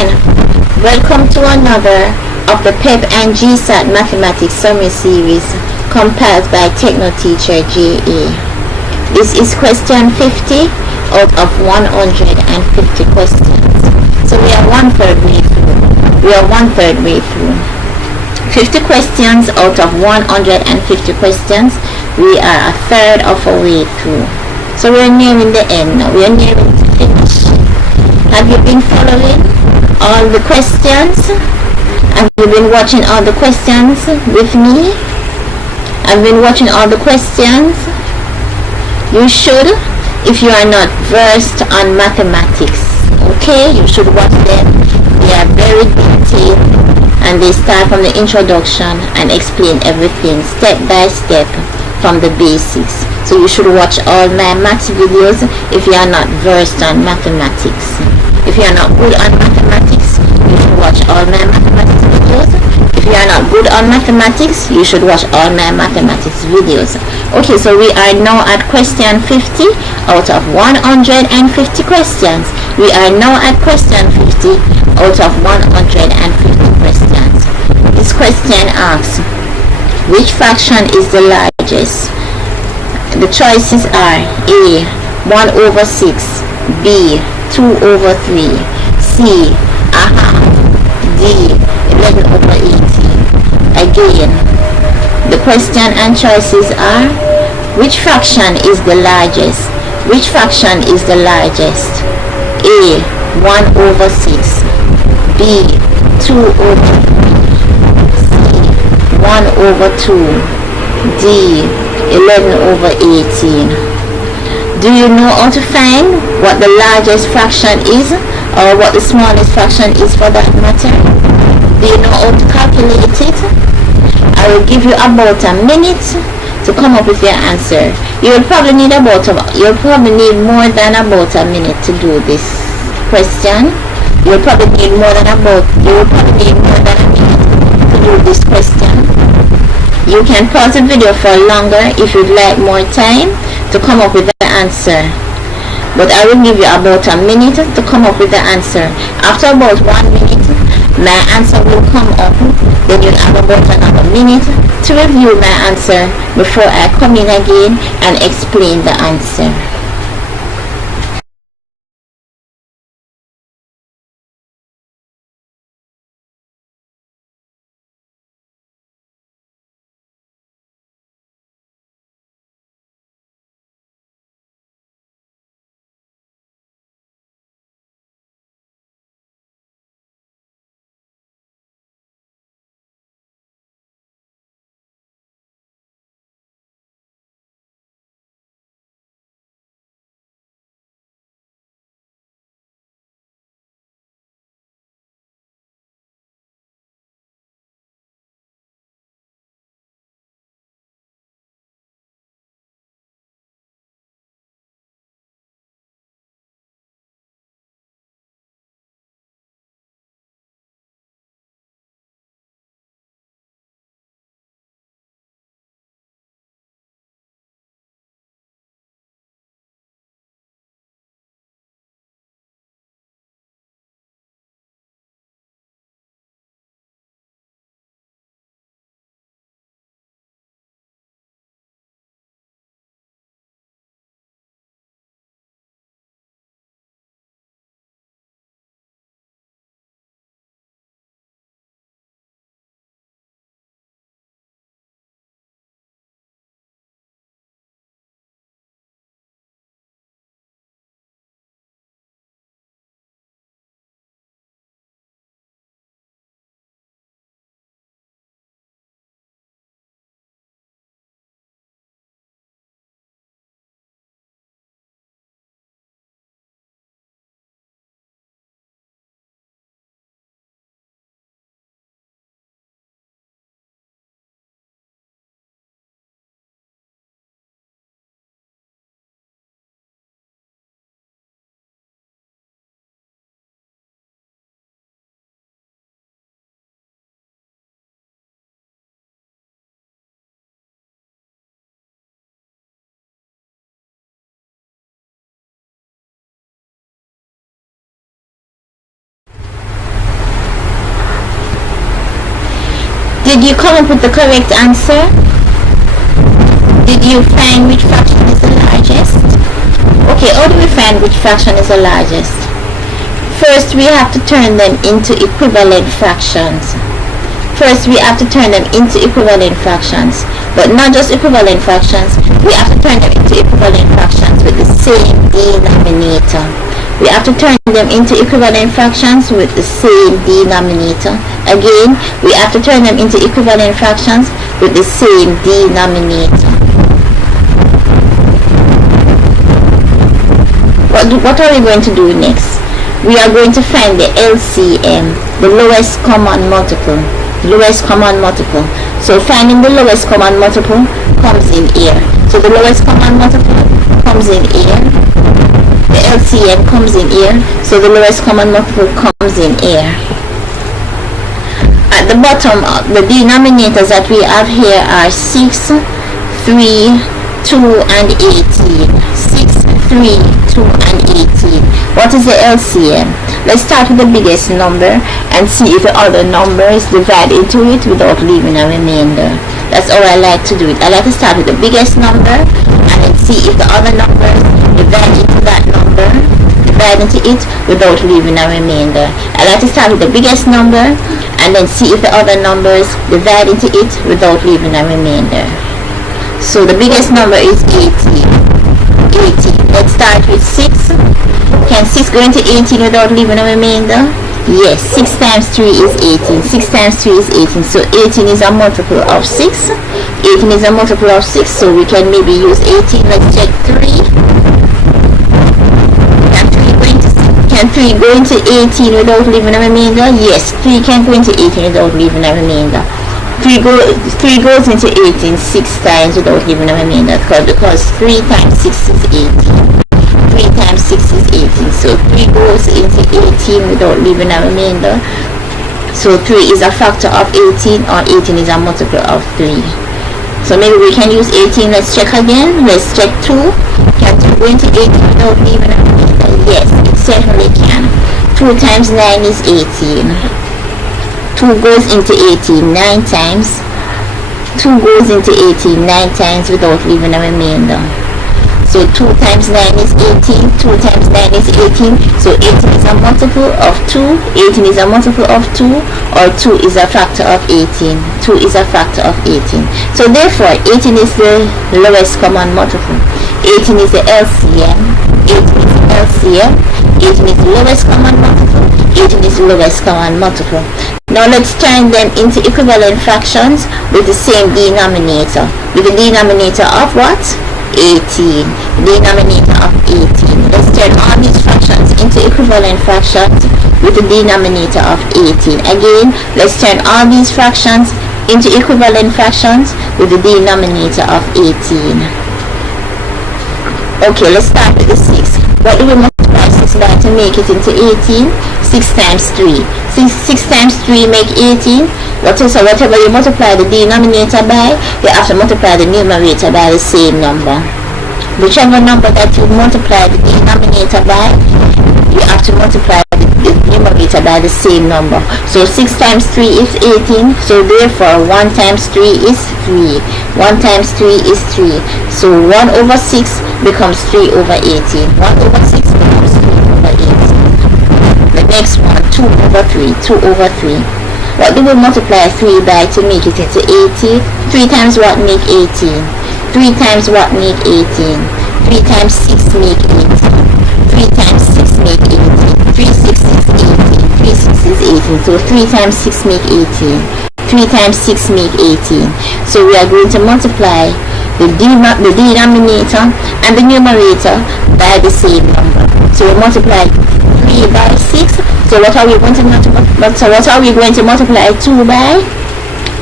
again. Welcome to another of the PEP and GSAT Mathematics Summary Series compiled by TechnoTeacher JA. This is question 50 out of 150 questions. So we are one third way through. 50 questions out of 150 questions. We are a third of a way through. So we're nearing the end now. We're nearing to finish. Have you been following all the questions? Have you been watching all the questions with me? I've been watching all the questions. You should, if you are not versed on mathematics. Okay, you should watch them. They are very detailed and they start from the introduction and explain everything step by step from the basics. So you should watch all my maths videos if you are not versed on mathematics. If you are not good on mathematics, you should watch all my mathematics videos. If you are not good on mathematics, you should watch all my mathematics videos. Okay, so we are now at question 50 out of 150 questions. We are now at question 50 out of 150 questions. This question asks, which fraction is the largest? The choices are A, 1 over 6, B, 2 over 3, C, a half, D, 11 over 18. Again, the question and choices are, which fraction is the largest? Which fraction is the largest? A, 1 over 6, B, 2 over 3, C, 1 over 2, D, 11 over 18. Do you know how to find what the largest fraction is or what the smallest fraction is for that matter? Do you know how to calculate it? I will give you about a minute to come up with your answer. You will probably need more than about a minute to do this question. You will probably need more than a minute to do this question. You can pause the video for longer if you'd like more time to come up with the answer. But I will give you about a minute to come up with the answer. After about 1 minute, my answer will come up. Then you'll have about another minute to review my answer before I come in again and explain the answer. Did you come up with the correct answer? Did you find which fraction is the largest? Okay, how do we find which fraction is the largest? First, we have to turn them into equivalent fractions. But not just equivalent fractions, we have to turn them into equivalent fractions with the same denominator. Again, we have to turn them into equivalent fractions with the same denominator. What are we going to do next? We are going to find the LCM, the lowest common multiple. So finding the lowest common multiple comes in here. So the lowest common multiple comes in here. The LCM comes in here. So the lowest common multiple comes in here. At the bottom, the denominators that we have here are 6, 3, 2 and 18. 6, 3, 2 and 18. What is the LCM? Let's start with the biggest number and see if the other numbers divide into it without leaving a remainder. That's how I like to do it. I like to start with the biggest number and then see if the other numbers divide into that number, divide into it without leaving a remainder. I like to start with the biggest number and then see if the other numbers divide into it without leaving a remainder. So the biggest number is 18. Let's start with 6. Can 6 go into 18 without leaving a remainder? Yes, 6 times 3 is 18. 6 times 3 is 18. So 18 is a multiple of 6. 18 is a multiple of 6. So we can maybe use 18. Let's check 3. Can 3 go into 18 without leaving a remainder? Yes, 3 can go into 18 without leaving a remainder. 3 goes into 18 6 times without leaving a remainder because 3 times 6 is 18. 3 times 6 is 18. So 3 goes into 18 without leaving a remainder. So 3 is a factor of 18 or 18 is a multiple of 3. So maybe we can use 18. Let's check again. Let's check 2. Can 2 go into 18 without leaving a remainder? Yes, it certainly can. 2 times 9 is 18. 2 goes into 18 9 times. 2 goes into 18 9 times without leaving a remainder. So 2 times 9 is 18. 2 times 9 is 18. So 18 is a multiple of 2. 18 is a multiple of 2. Or 2 is a factor of 18. 2 is a factor of 18. So therefore 18 is the lowest common multiple. 18 is the LCM. 18 is the LCM. 18 is the lowest common multiple. 18 is the lowest common multiple. Now let's turn them into equivalent fractions with the same denominator. With the denominator of what? 18. Denominator of 18. Let's turn all these fractions into equivalent fractions with the denominator of 18. Again, let's turn all these fractions into equivalent fractions with the denominator of 18. Okay, let's start with the 6. What do we multiply 6 by to make it into 18? 6 times 3. 6 times 3 make 18. So whatever you multiply the denominator by, you have to multiply the numerator by the same number. Whichever number that you multiply the denominator by, you have to multiply the numerator by the same number. So 6 times 3 is 18. So therefore 1 times 3 is 3. 1 times 3 is 3. So 1 over 6 becomes 3 over 18. 1 over 6 becomes 3 over 18. The next one, 2 over 3. 2 over 3. What do we multiply 3 by to make it into 80? 3 times what make 18? 3 times what make 18? 3 times 6 make 18. 3 times 6 make 18. 3 6 is 18. 3 6 is 18. So 3 times 6 make 18. 3 times 6 make 18. So we are going to multiply the denominator and the numerator by the same number. So we multiply 3 by 6. So what are we going to multiply 2 by?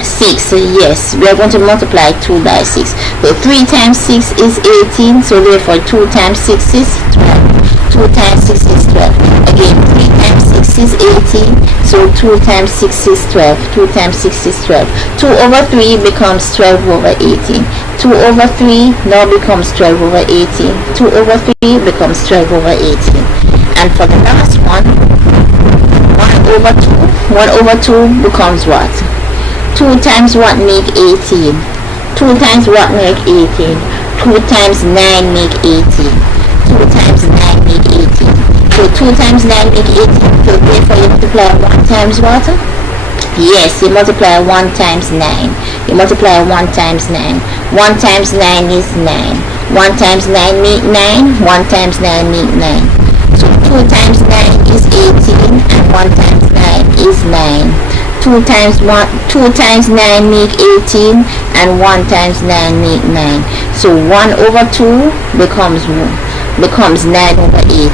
6. Yes, we are going to multiply 2 by 6. So 3 times 6 is 18. So therefore 2 times 6 is 12. 2 times 6 is 12. Again, 3 times 6 is 18. So 2 times 6 is 12. 2 times 6 is 12. 2 over 3 becomes 12 over 18. 2 over 3 now becomes 12 over 18. 2 over 3 becomes 12 over 18. And for the last one, 1 over 2 becomes what? 2 times what make 18? 2 times what make 18? 2 times 9 make 18. 2 times 9 make 18. So 2 times 9 make 18. So therefore you multiply 1 times what? Yes, you multiply 1 times 9. You multiply 1 times 9. 1 times 9 is 9. 1 times 9 make 9. 1 times 9 make 9. So 2 times 9 is 18 and 1 times 9 is 9. 2 times 9 make 18 and 1 times 9 make 9. So 1 over 2 becomes 9 over 18.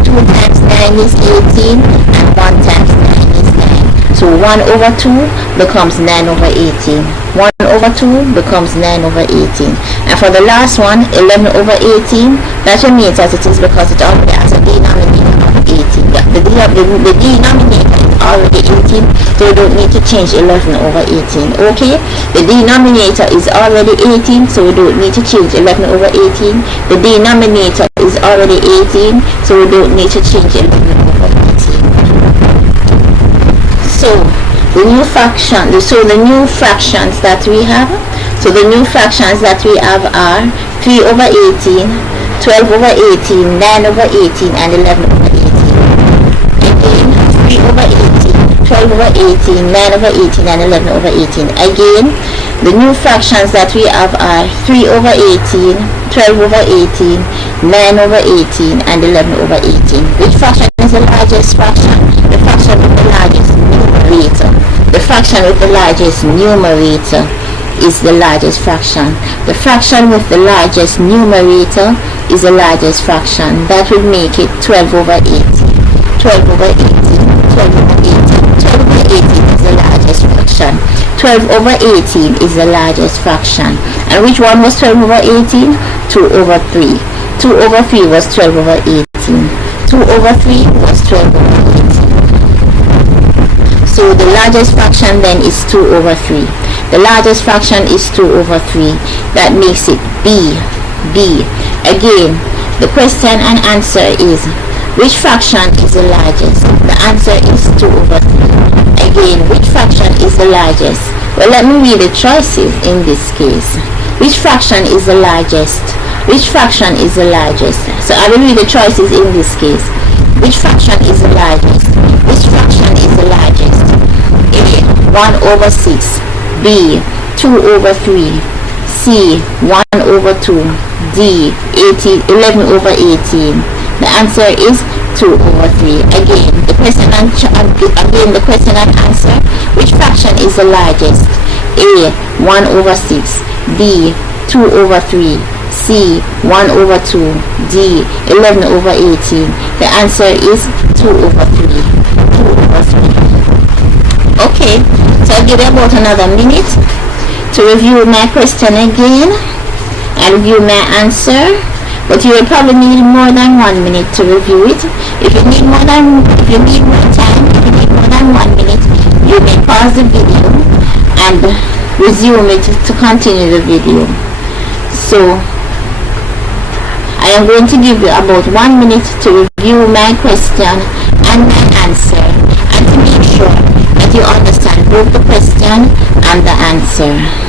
2 times 9 is 18 and 1 times 9 is 9. So 1 over 2 becomes 9 over 18. 1 over 2 becomes 9 over 18. And for the last one, 11 over 18, that remains as it is because it already has a denominator of 18. The denominator is already 18, so we don't need to change 11 over 18. Okay? The denominator is already 18, so we don't need to change 11 over 18. The denominator is already 18, so we don't need to change 11 over 18. So the new fractions that we have, are 3 over 18, 12 over 18, 9 over 18, and 11 over 18. Again, 3 over 18, 12 over 18, 9 over 18, and 11 over 18. Again, the new fractions that we have are 3 over 18, 12 over 18, 9 over 18, and 11 over 18. Which fraction is the largest fraction? The fraction with the largest numerator. The fraction with the largest numerator is the largest fraction. The fraction with the largest numerator is the largest fraction. That would make it 12 over 18. 12 over 18. 12 over 18. 12 over 18 is the largest fraction. 12 over 18 is the largest fraction. And which one was 12 over 18? 2 over 3. 2 over 3 was 12 over 18. 2 over 3 was 12 over 18. So the largest fraction then is 2 over 3. The largest fraction is 2 over 3. That makes it B. Again, the question and answer is, which fraction is the largest? The answer is 2 over 3. Again, which fraction is the largest? Well, let me read the choices in this case. Which fraction is the largest? Which fraction is the largest? So I will read the choices in this case. Which fraction is the largest? Which fraction is the largest? A. 1 over 6. B. 2 over 3. C. 1 over 2. D. 11 over 18. The answer is 2 over 3. Again, the question and answer. Which fraction is the largest? A. 1 over 6. B. 2 over 3. C. 1 over 2. D. 11 over 18. The answer is 2 over 3. 2 over 3. Okay, so I'll give you about another minute to review my question again and review my answer. But you will probably need more than 1 minute to review it. If you need more than 1 minute, you may pause the video and resume it to continue the video. So I am going to give you about 1 minute to review my question and my answer, and to make sure that you understand both the question and the answer.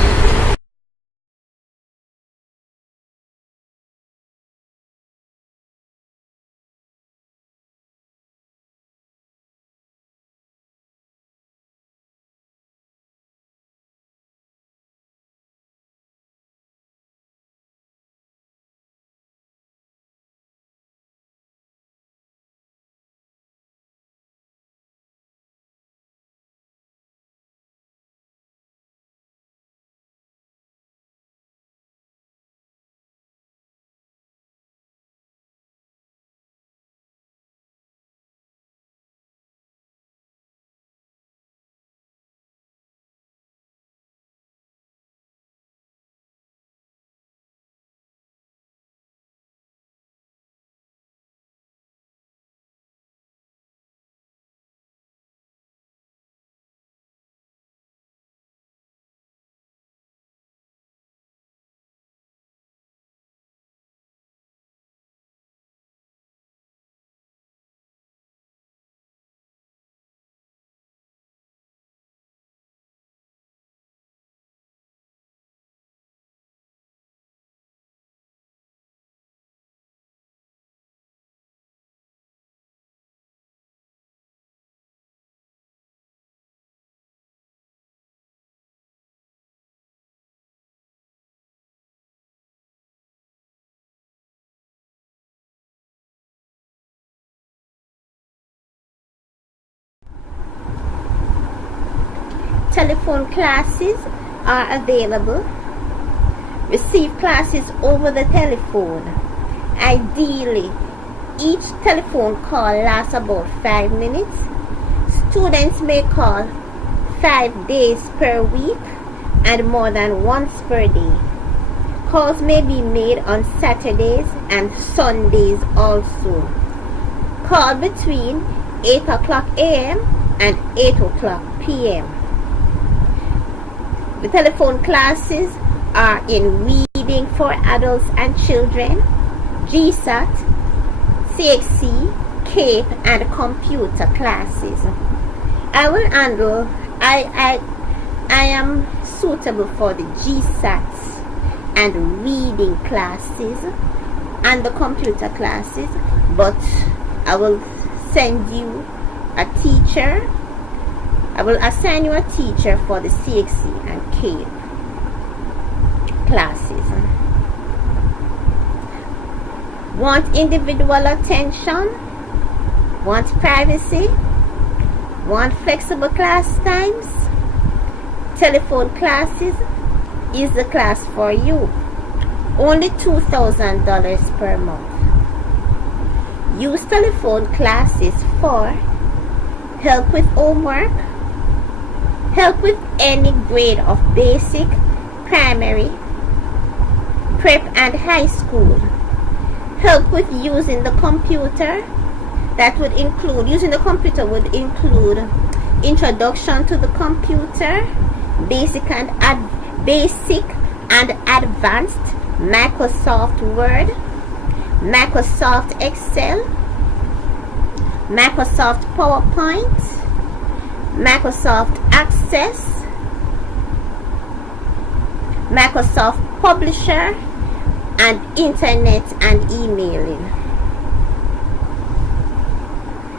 telephone classes are available. Receive classes over the telephone. Ideally, each telephone call lasts about 5 minutes. Students may call 5 days per week and more than once per day. Calls may be made on Saturdays and Sundays also. Call between 8 o'clock a.m. and 8 o'clock p.m. The telephone classes are in reading for adults and children, GSAT, CXC, CAPE, and computer classes. I am suitable for the GSAT and reading classes and the computer classes, but I will send you a teacher. I will assign you a teacher for the CXC and CAPE classes. Want individual attention? Want privacy? Want flexible class times? Telephone classes is the class for you. Only $2,000 per month. Use telephone classes for help with homework, help with any grade of basic, primary, prep, and high school. Help with using the computer. That would include, using the computer would include introduction to the computer, basic and advanced Microsoft Word, Microsoft Excel, Microsoft PowerPoint, Microsoft Access, Microsoft Publisher, and internet and emailing.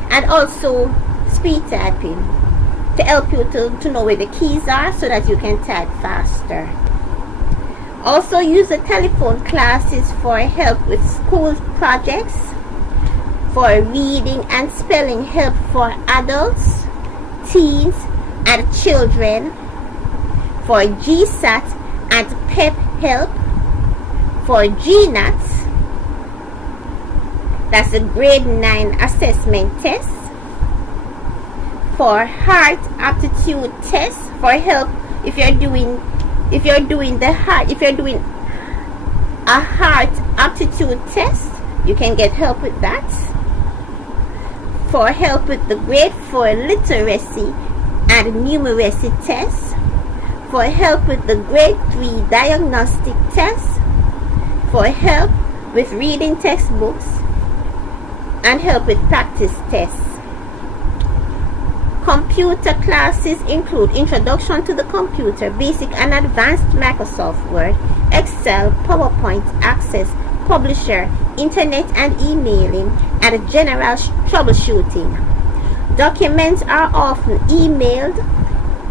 And also speed typing to help you to know where the keys are so that you can type faster. Also use the telephone classes for help with school projects, for reading and spelling help for adults, teens, and children, for GSAT and PEP help, for GNAT, that's the grade 9 assessment test, for heart aptitude test, for help if you're doing a heart aptitude test, you can get help with that. For help with the grade 4 literacy and numeracy test, for help with the grade 3 diagnostic test, for help with reading textbooks, and help with practice tests. Computer classes include introduction to the computer, basic and advanced Microsoft Word, Excel, PowerPoint, Access, Publisher, internet and emailing, and general troubleshooting. Documents are often emailed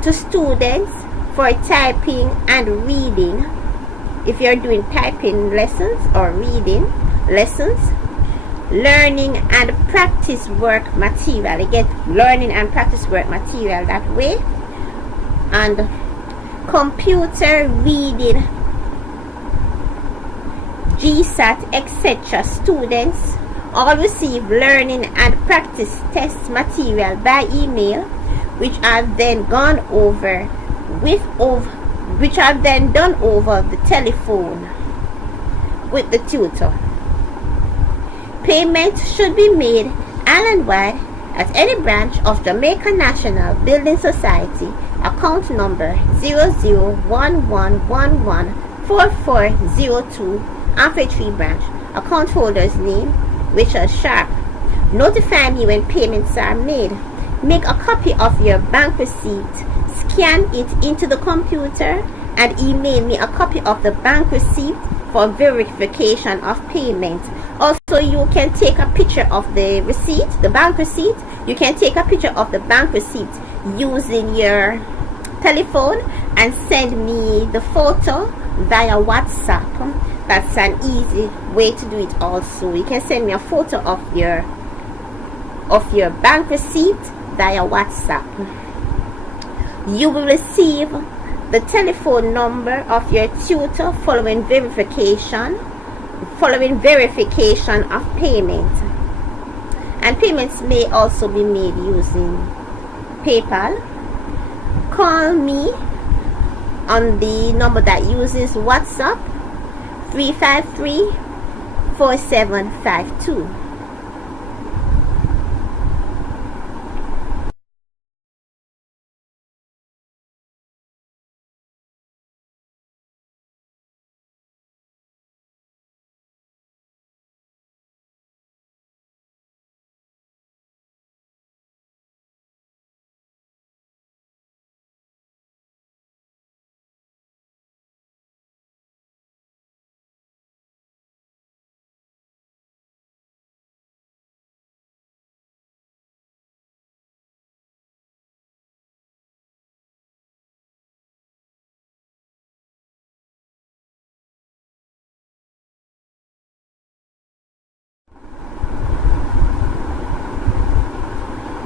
to students for typing and reading if you're doing typing lessons or reading lessons. Learning and practice work material. You get learning and practice work material that way. And computer reading, GSAT, etc. students all receive learning and practice test material by email, which are then done over the telephone with the tutor. Payment should be made island-wide at any branch of Jamaica National Building Society, account number 0011114402, Amphi branch. Account holder's name, Richard Sharp. Notify me when payments are made. Make a copy of your bank receipt, scan it into the computer, and email me a copy of the bank receipt for verification of payment. Also, you can take a picture of the receipt, the bank receipt. You can take a picture of the bank receipt using your telephone and send me the photo via WhatsApp. That's an easy way to do it also. You can send me a photo of your bank receipt via WhatsApp. You will receive the telephone number of your tutor following verification of payment. And payments may also be made using PayPal. Call me on the number that uses WhatsApp 353-4752.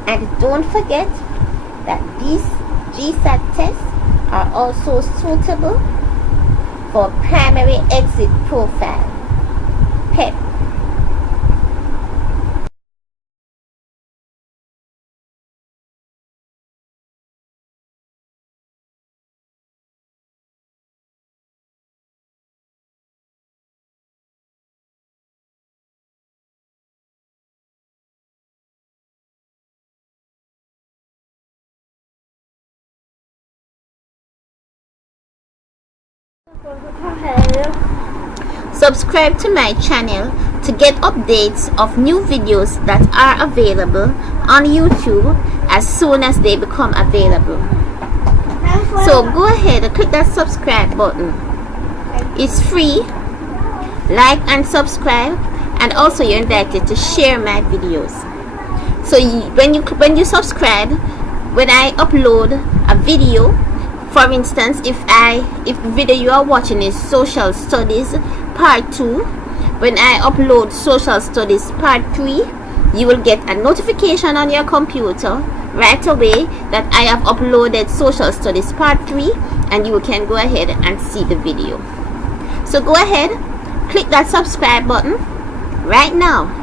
And don't forget that these GSAT tests are also suitable for primary exit profile, PEP. Subscribe to my channel to get updates of new videos that are available on YouTube as soon as they become available. So go ahead and click that subscribe button. It's free. Like and subscribe, and also you're invited to share my videos. So when you subscribe, when I upload a video, for instance, if the video you are watching is Social Studies Part 2, when I upload Social Studies Part 3, you will get a notification on your computer right away that I have uploaded Social Studies Part 3, and you can go ahead and see the video. So go ahead, click that subscribe button right now.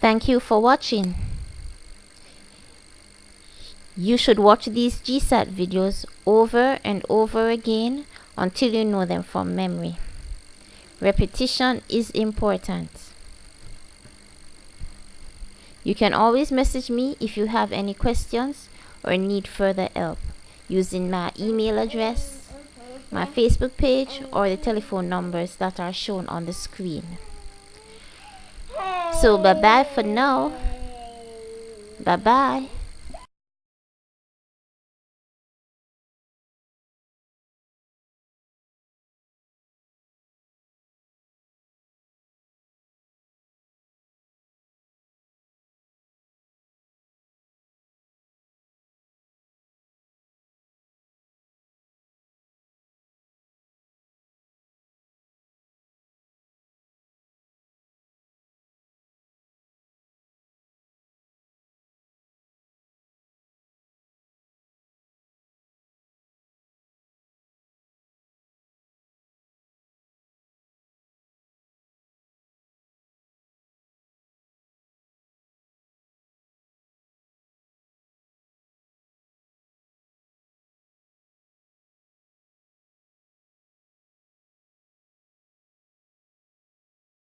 Thank you for watching. You should watch these GSAT videos over and over again until you know them from memory. Repetition is important. You can always message me if you have any questions or need further help using my email address, my Facebook page, or the telephone numbers that are shown on the screen. So bye bye for now. Bye bye.